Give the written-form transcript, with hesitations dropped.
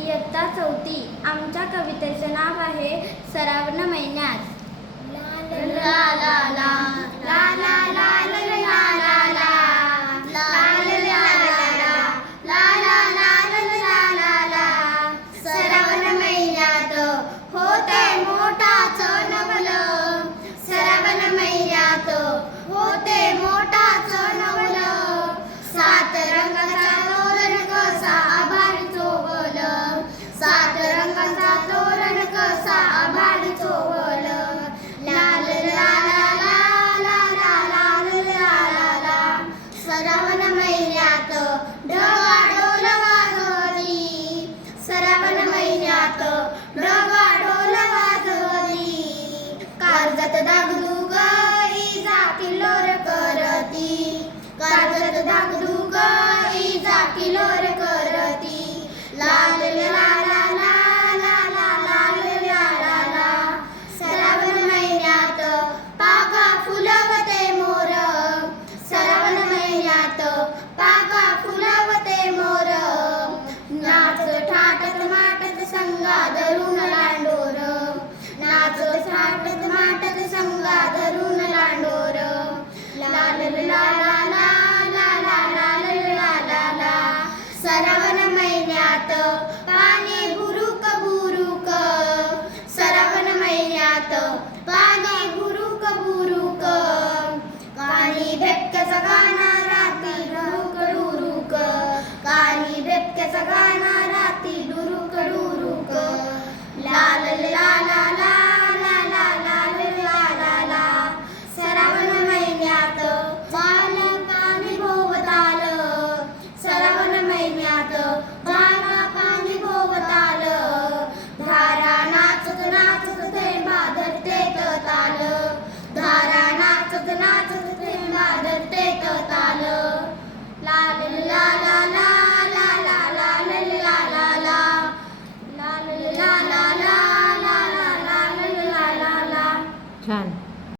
इयत्ता 4. आमच्या कवितेचे नाव आहे श्रावण महिन्यात. ला ला ला ला ला ला ला ला ला ला ला श्रावण महिन्यात होते मोठाचं नवलं. श्रावण महिन्यात होते मोठाचं नवलं. 7 रंगाचा तोरण कसा आभाळी चोवलं. 7 रंगाचा तोरण कसा आभाळी चोवलं. लाल लाल लाल लाल लाल लाल लाल. श्रावण महिन्यात ढगा ढोल वाजवती. श्रावण महिन्यात ढगा ढोल वाजवती. काळजात दागदुखी